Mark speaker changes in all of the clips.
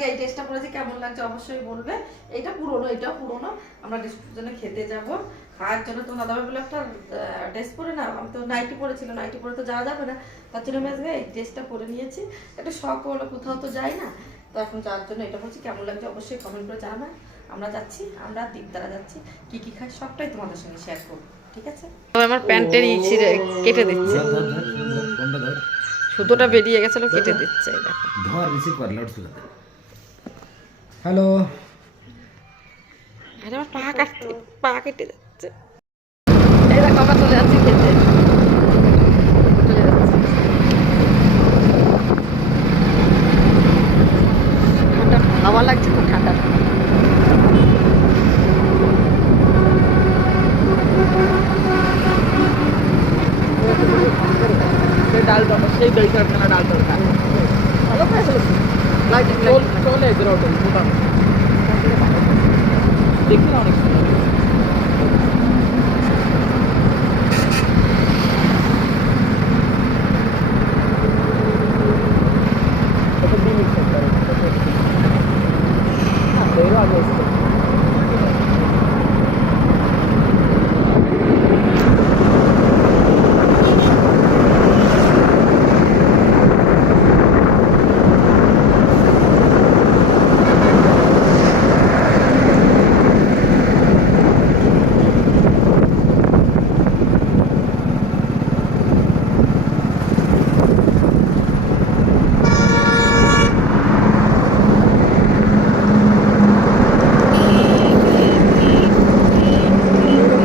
Speaker 1: আজকে এই টেস্টটা করেছি কেমন লাগছে অবশ্যই বলবে। এটা পুরনো এটাও পুরনো। আমরা ডিস্ট্রিক্টের জন্য খেতে যাব। খাওয়ার জন্য তো দাদাভাই বলে একটা টেস্ট পরে না আমি তো নাইটি পরেছিল নাইটি পরে তো যাওয়া যাবে না। তার জন্য আমি আজকে এই টেস্টটা করে নিয়েছি। একটা শখ হলো কোথাও তো যাই না। তো এখন যাওয়ার জন্য এটা বলছি কেমন লাগছে অবশ্যই কমেন্ট করে জানাবেন আমরা যাচ্ছি আমরা দ্বারা যাচ্ছি। কি কি খাই সবটাই তোমাদের সঙ্গে শেয়ার করব ঠিক আছে? আমার প্যান্টের ই ছিঁড়ে কেটে দিচ্ছে। সুতোটা বেরিয়ে গেছিল কেটে দিচ্ছে দেখো।
Speaker 2: ধর রিসিভ কর লাউড হ্যালো
Speaker 1: আরে আমার পা কাটতে পা কেটে যাচ্ছে। চলে যাচ্ছি খেতে। হাওয়া লাগছে তো ঠান্ডা।
Speaker 3: ডাল তরকা সেই দই তরকারি ডাল তরকা
Speaker 1: ভালো করে ফেলেছি
Speaker 3: চল এদের হোটেল মোটামুটি দেখি না অনেক সুন্দর এটা ডিমিক সেক্টর হ্যাঁ এরও আগে এসছে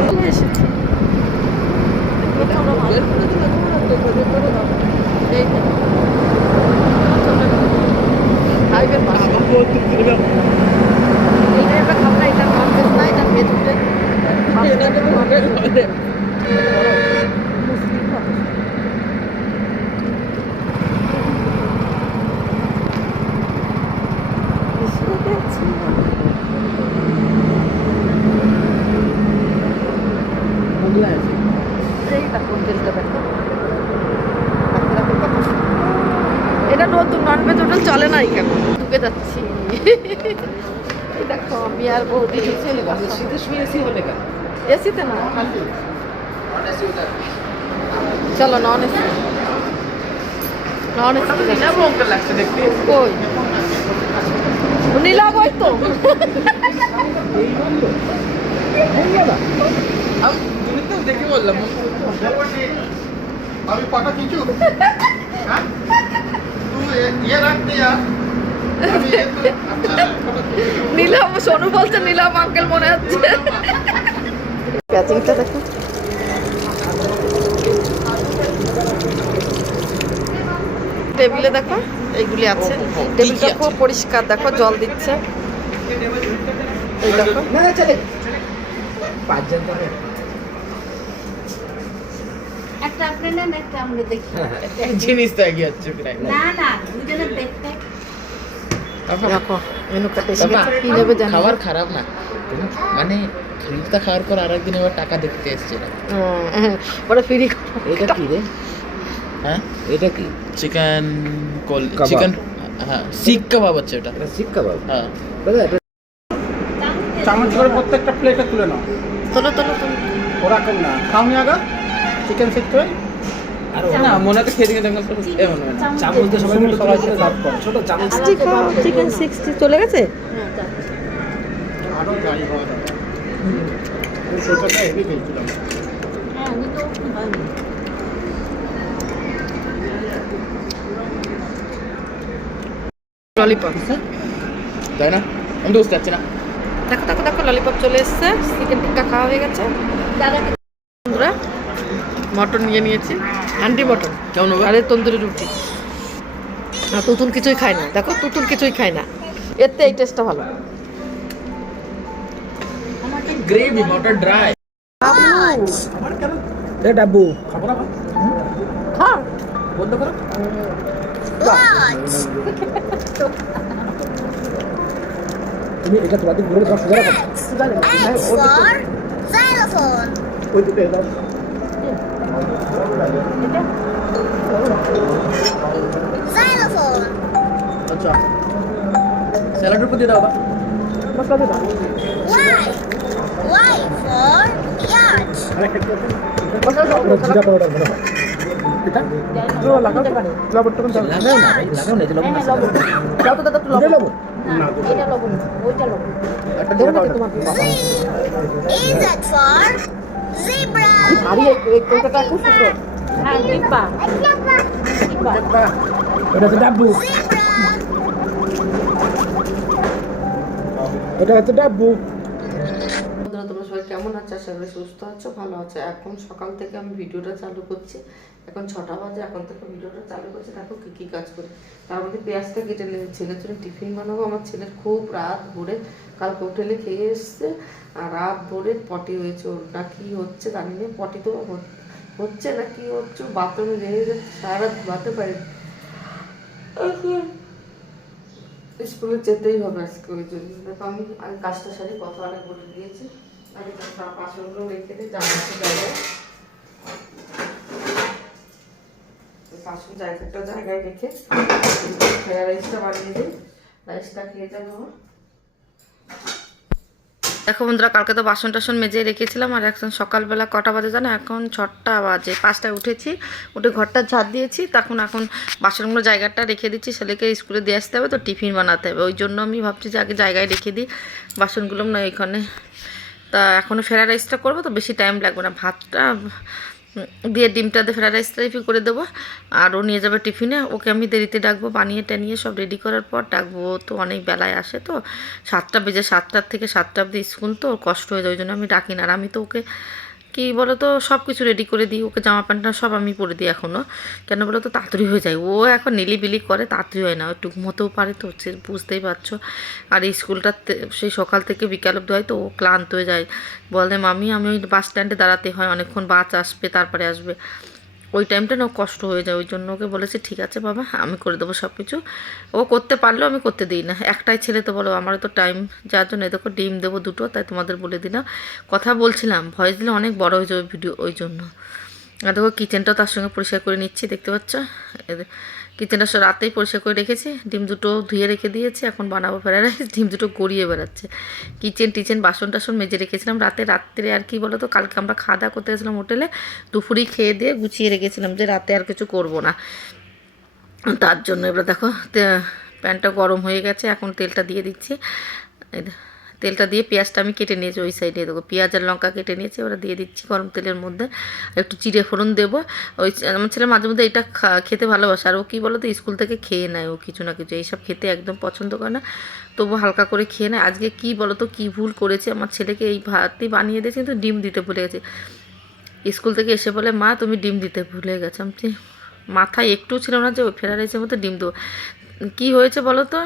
Speaker 1: চলে এসেছি তোমরা ভালো করে দিলে তোমরা তো করে করে দাও এই তো হাইওয়ের পাশে এইটা একটা খাবনা এটা ননভেজ না এটা ভেজ উঠে এই দেখো হোটেলটা দেখো এটা নতুন নন ভেজ হোটেল চলে না এখানে। ঢুকে যাচ্ছি। দেখো, আমি আর বৌদি।
Speaker 3: শীতের এসি হলে
Speaker 1: এসিতে না? চলো নন এসি নন এসি তো
Speaker 3: দেখে বললাম
Speaker 4: আমি পাঠা কিছু। হ্যাঁ?
Speaker 1: নীলাম সোনু বলছে নীলাম আঙ্কেল মনে হচ্ছে। প্যাচিংটা দেখো। টেবিলে দেখো এইগুলি আছে। টেবিলটা খুব পরিষ্কার দেখো জল দিচ্ছে। এই দেখো।
Speaker 5: একটা আপনি নেন একটা আমরা দেখি।
Speaker 3: জিনিস তো একই হচ্ছে প্রায়।
Speaker 5: না দুজনে দেখতে।
Speaker 1: মেনু
Speaker 3: খাবার খারাপ না। মানে ফ্রিজটা খাওয়ার পর আরেকদিন আবার টাকা দেখতে এসছে না
Speaker 1: হ্যাঁ, ফ্রি
Speaker 3: এটা কি রে? হ্যাঁ? এটা কি? চিকেন কল চিকেন হ্যাঁ কাবাব হচ্ছে এটা।
Speaker 2: কাবাব?
Speaker 3: হ্যাঁ।
Speaker 2: দাদা এটা
Speaker 4: চামচ করে প্রত্যেকটা প্লেটে তুলে নাও।
Speaker 1: তোলো তোলো তোলো।
Speaker 4: ওরকম না। খাওনি আগা? চিকেন হয়
Speaker 3: আর না মনে তো খেয়ে
Speaker 2: চামচ। সবাই মিলে করো। ছোট চামচ।
Speaker 1: চিকেন সিক্সটি চলে গেছে?
Speaker 4: আরও গাড়ি হওয়া দরকার সেটাটা হেভি খেয়েছিলাম
Speaker 5: হ্যাঁ আমি তো হয়নি
Speaker 1: ললিপপ
Speaker 3: তাই না? আমি তো বুঝতে পারছি না।
Speaker 1: দেখো দেখো দেখো ললিপপ চলে এসছে। চিকেন টিক্কা খাওয়া হয়ে গেছে।
Speaker 5: দাদাকে
Speaker 1: মটন নিয়ে নিয়েছি হান্ডি মটন
Speaker 3: কেমন
Speaker 1: আরে তন্দুরি রুটি না তুতুল কিছুই খায় না দেখো তুতুল কিছুই খায় না এতে এই টেস্টটা ভালো
Speaker 3: গ্রেভি নট ড্রাই
Speaker 2: এ ডাব্বু
Speaker 1: খা
Speaker 3: বন্ধ করো
Speaker 2: তুমি এটা তোমাদের ঘুরে সব সোজা রাখো ওই দাও
Speaker 4: আচ্ছা।
Speaker 2: স্যালাডের উপর দিয়ে দাও বা। মশলা দিয়ে দাও
Speaker 6: Y for yacht.
Speaker 2: জিরা পাউডার এটা? লাগাও লবণটা কোন দাও
Speaker 3: লাগাও না লাগাও না এই লবণ।
Speaker 1: দাও তো দাদা একটু
Speaker 2: এটা লবণ।
Speaker 5: না এটা লবণ ওইটা লবণ
Speaker 2: একটা
Speaker 6: zebra.
Speaker 1: আরে এই এই খুব সুন্দর।
Speaker 5: হ্যাঁ
Speaker 2: এটা ডাব্বু। এটা হচ্ছে ডাব্বু।
Speaker 1: তোমরা সবাই কেমন আছো? আশা করি সুস্থ আছো ভালো আছো। এখন সকাল থেকে আমি ভিডিওটা চালু করছি। এখন ছটা বাজে, এখন থেকে ভিডিওটা চালু করছি, দেখো কী কী কাজ করি। তার মধ্যে পেঁয়াজটা কেটে নিয়ে ছেলের জন্য টিফিন বানাবো। আমার ছেলের খুব রাত ভোরে কালকে হোটেলে খেয়ে এসছে, আর রাত ভোরে পটি হয়েছে ওর। না কি হচ্ছে জানি না, পটি তো হচ্ছে না কি হচ্ছে বাথরুমে রেগে যাচ্ছে সারা রাত ঘুমাতে পারি স্কুলে যেতেই হবে আজকে ওই জন্য। দেখো আমি আমি কাজটা সারি, কথা অনেক বলে দিয়েছি। আমি পাশগুলো রেখে জামা জায়গায় পাশের জায়গাটা, জায়গায় রেখে রাইসটা বানিয়ে দিই। রাইসটা খেয়ে যাব দেখো বন্ধুরা, কালকে তো বাসন টাসন মেজে রেখেছিলাম, আর এখন সকালবেলা কটা বাজে জানো? এখন ছটা বাজে, পাঁচটায় উঠেছি, উঠে ঘরটা ঝাড় দিয়েছি, তখন এখন বাসনগুলো জায়গাটা রেখে দিচ্ছি, ছেলেকে স্কুলে দিয়ে আসতে হবে, তো টিফিন বানাতে হবে। ওই জন্য আমি ভাবছি যে আগে জায়গায় রেখে দিই বাসনগুলো না এখানে তা এখনও ফ্রাইড রাইসটা করব, তো বেশি টাইম লাগবে না। ভাতটা দিয়ে ডিমটা দিয়ে ফ্রাইড রাইস রেডি করে দেবো। আর ও নিয়ে যাবে টিফিনে। ওকে আমি দেরিতে ডাকবো, বানিয়ে টানিয়ে সব রেডি করার পর ডাকবো। তো অনেক বেলায় আসে তো। সাতটা বেজে সাতটার থেকে সাতটা অবধি স্কুল তো কষ্ট হয়ে যায়, ওই জন্য আমি ডাকি না। আর আমি তো ওকে কি বলো তো সব কিছু রেডি করে দিই। ওকে জামা প্যান্টটা সব আমি পরে দিই এখনও কেন বলো তো তাড়াতাড়ি হয়ে যায়। ও এখন নিলিবিলি করে, তাড়াতাড়ি হয় না। একটু ঘুমোতেও পারে তো হচ্ছে বুঝতেই পারছ। আর স্কুলটা সেই সকাল থেকে বিকাল অব্দি হয় তো, ও ক্লান্ত হয়ে যায়। বলে মামি আমি ওই বাস স্ট্যান্ডে দাঁড়াতে হয়। অনেকক্ষণ বাস আসবে, তারপরে আসবে। ওই টাইমটা না কষ্ট হয়ে যায়, ওই জন্য ওকে বলেছে, ঠিক আছে বাবা, আমি করে দেবো সব কিছু ও করতে পারলেও আমি করতে দিই না। একটাই ছেলে তো বলো, আমারও তো টাইম যার জন্য এদেরকে ডিম দেবো দুটো, তাই তোমাদের বলে দিলাম। কথা বলছিলাম, ভয়েস দিলে অনেক বড় হয়ে যাবে ভিডিও ওই জন্য। আর দেখো কিচেনটাও তার সঙ্গে পরিষ্কার করে নিচ্ছি, দেখতে পাচ্ছ? কিচেনটা রাতেই পরিষ্কার করে রেখেছি, ডিম দুটো ধুয়ে রেখে দিয়েছি, এখন বানাবো ফেরা রাইস ডিম দুটো গড়িয়ে বেড়াচ্ছে। কিচেন টিচেন বাসন টাসন মেজে রেখেছিলাম, রাতে রাত্রে আর কি বলো তো কালকে আমরা খাওয়া দাওয়া করতে গেছিলাম হোটেলে দুপুরি খেয়ে দিয়ে গুছিয়ে রেখেছিলাম যে রাতে আর কিছু করব না। তার জন্য এবার দেখো প্যানটা গরম হয়ে গেছে, এখন তেলটা দিয়ে দিচ্ছি। তেলটা দিয়ে পেঁয়াজটা আমি কেটে নিয়েছি, ওই সাইডে দেবো পেঁয়াজ আর লঙ্কা কেটে নিয়েছি ওরা দিয়ে দিচ্ছি গরম তেলের মধ্যে। একটু চিড়ে ফোড়ন দেবো। ওই আমার ছেলে মাঝে মধ্যে এটা খেতে ভালোবাসে। আর ও কী বলো তো স্কুল থেকে খেয়ে নেয় ও কিছু না কিছু। এইসব খেতে একদম পছন্দ করে না। তবু হালকা করে খেয়ে নেয়। আজকে কী বলো তো কী ভুল করেছে? আমার ছেলেকে এই ভাতই বানিয়ে দিয়েছি, কিন্তু ডিম দিতে ভুলে গেছে। স্কুল থেকে এসে বলে, মা, তুমি ডিম দিতে ভুলে গেছো। আমি মাথায় একটু ছিল না যে ওই ফেরা রাইসের মধ্যে ডিম দেবো। কী হয়েছে বলো তো?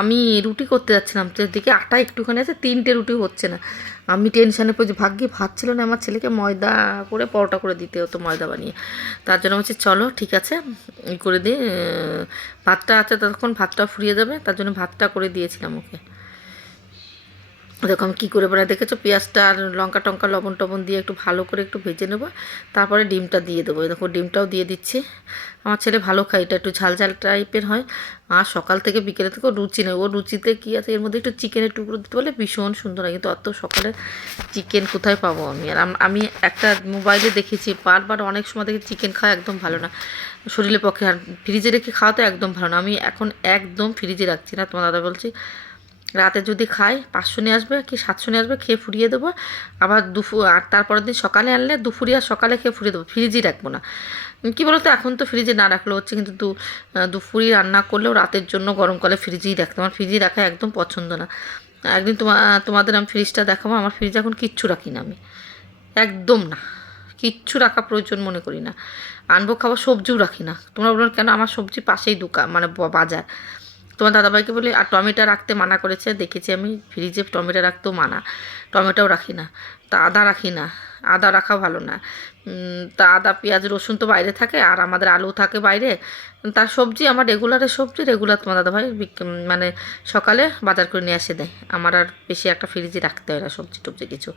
Speaker 1: আমি রুটি করতে যাচ্ছিলাম। দিকে আটা একটুখানি আছে, তিনটে রুটি হচ্ছে না। আমি টেনশানে পড়েছি। ভাগ্যে ভাত ছিল না, আমার ছেলেকে ময়দা করে, পরোটা করে দিতে হতো, ময়দা বানিয়ে। তার জন্য বলছি, চলো, ঠিক আছে। করে দিই ভাতটা আছে, ততক্ষণ ভাতটা ফুরিয়ে যাবে। তার জন্য ভাতটা করে দিয়েছিলাম ওকে। দেখো আমি কী করে বানাই? দেখেছ? পেঁয়াজটা আর লঙ্কা টঙ্কা, লবণ টবণ দিয়ে একটু ভালো করে একটু ভেজে নেব। তারপরে ডিমটা দিয়ে দেবো। দেখো, ডিমটাও দিয়ে দিচ্ছি। আমার ছেলে ভালো খায়, এটা একটু ঝাল ঝাল টাইপের হয়। আর সকাল থেকে বিকেলে থেকে রুচি নেই। ও রুচিতে কী আছে? এর মধ্যে একটু চিকেনের টুকরো দিতে বলে ভীষণ সুন্দর হয়। কিন্তু অত সকালে চিকেন কোথায় পাবো আমি? আর আম- আমি একটা মোবাইলে দেখেছি, বারবার অনেক সময় দেখি চিকেন খাওয়া একদম ভালো না। শরীরের পক্ষে আর ফ্রিজে রেখে খাওয়া তো একদম ভালো না। আমি এখন একদম ফ্রিজে রাখছি না। তোমার দাদা বলছি রাতে যদি খাই পাঁচশো নিয়ে আসবে কি সাতশো নিয়ে আসবে খেয়ে ফুরিয়ে দেবো। আবার দুপুর আর তারপরের দিন সকালে আনলে দুপুরি আর সকালে খেয়ে ফুরিয়ে দেবো। ফ্রিজেই রাখব না। কী বলতো, এখন তো ফ্রিজে না রাখলেও হচ্ছে কিন্তু দু দুপুরি রান্না করলেও রাতের জন্য গরমকালে ফ্রিজেই রাখতে আমার ফ্রিজে রাখা একদম পছন্দ না। একদিন তোমা, তোমাদের আমি ফ্রিজটা দেখাবো, আমার ফ্রিজে এখন কিচ্ছু রাখি না আমি। একদম না। কিচ্ছু রাখা প্রয়োজন মনে করি না। আনব খাবার সবজিও রাখি না। তোমরা বলো কেন আমার সবজি পাশেই দোকান মানে বাজার। তোমার দাদাভাইকে বলি, আর টমেটো রাখতে মানা করেছে। দেখেছি আমি, ফ্রিজে টমেটো রাখতেও মানা। টমেটোও রাখি না। তা আদা রাখি না। আদা রাখা ভালো না। তা আদা, পেঁয়াজ, রসুন তো বাইরে থাকে, আর আমাদের আলু থাকে বাইরে। তার সবজি, আমার রেগুলারের সবজি রেগুলার তোমার দাদাভাই মানে সকালে বাজার করে নিয়ে এসে দেয়। আমার আর বেশি একটা ফ্রিজে রাখতে হয় না সবজি টবজি কিছু।